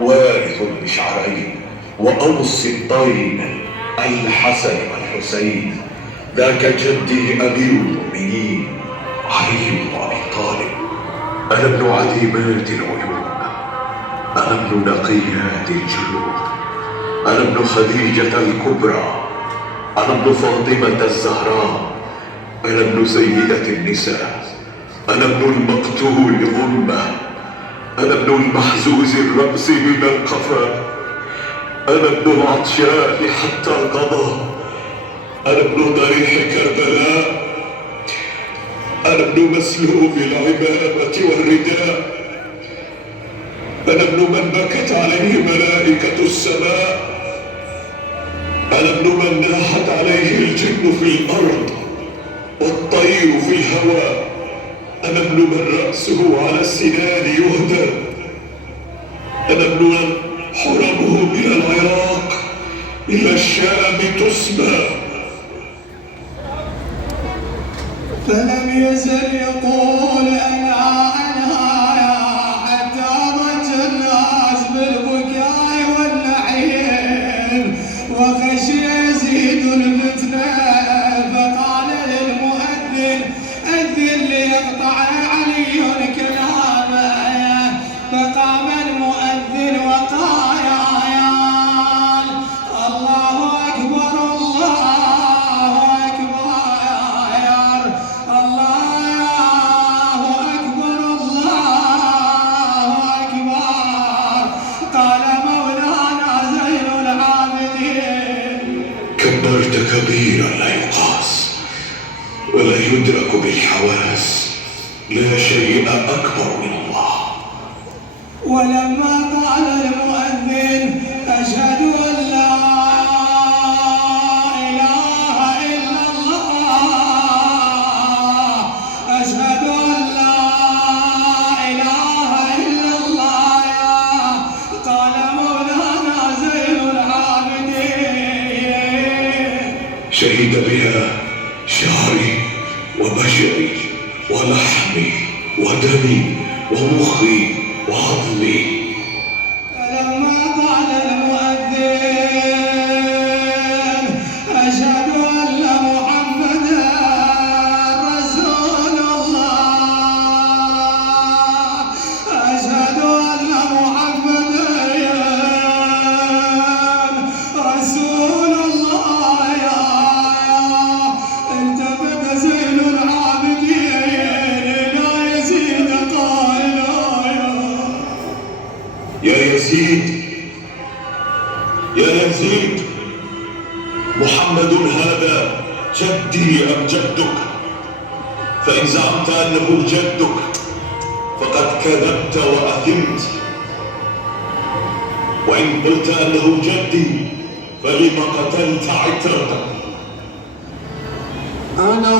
وارث المشعرين وأبو السبطين الحسن والحسين، ذاك جدي أمير المؤمنين علي بن أبي طالب. أنا ابن عديمات العيون، أنا ابن نقيات الجيوب، أنا ابن خديجة الكبرى، أنا ابن فاطمة الزهراء، أنا ابن سيدة النساء، أنا ابن المقتول ظلمة، أنا ابن المحزوز الرأس من القفا، أنا ابن العطشان حتى القضاء، أنا ابن ضريح كربلاء، أنا ابن مسلوب العمامة والرداء، أنا ابن من بكت عليه ملائكة السماء، أنا ابن من ناحت عليه الجن في الأرض والطير في الهواء، أنا ابن من رأسه على السنان يهدى، أنا ابن من حرمه من العراق إلى الشام تسمى. فلم يزل يقول أنا حتى ضج الناس بالبكاء والنعيم، وخشي يزيد الفتنة فقال للمؤذن أذن ليقطع علي كلامه، فقام المؤذن وقال الله أكبر الله أكبر الله أكبر الله أكبر. قال مولانا زين العابدين كبرت كبيرا لا يقاس ولا يدرك بالحواس، لا شيء أكبر من الله. ولما قال المؤذن أشهد أن لا إله إلا الله، أشهد أن لا إله إلا الله، قال مولانا زين العابدين شهد بها شعري وبشري ولحمي ودمي ومخي وعظمي. فلما قال المؤذن أشهد أن محمدا رسول الله، أشهد أن محمدا رسول الله، التفت زين العابدين إلى يزيد قائلا يا يزيد، يا يزيد، محمد هذا جدي أم جدك؟ فإن زعمت أنه جدك فقد كذبت وأثمت، وإن قلت أنه جدي فلم قتلت عترتك؟ أنا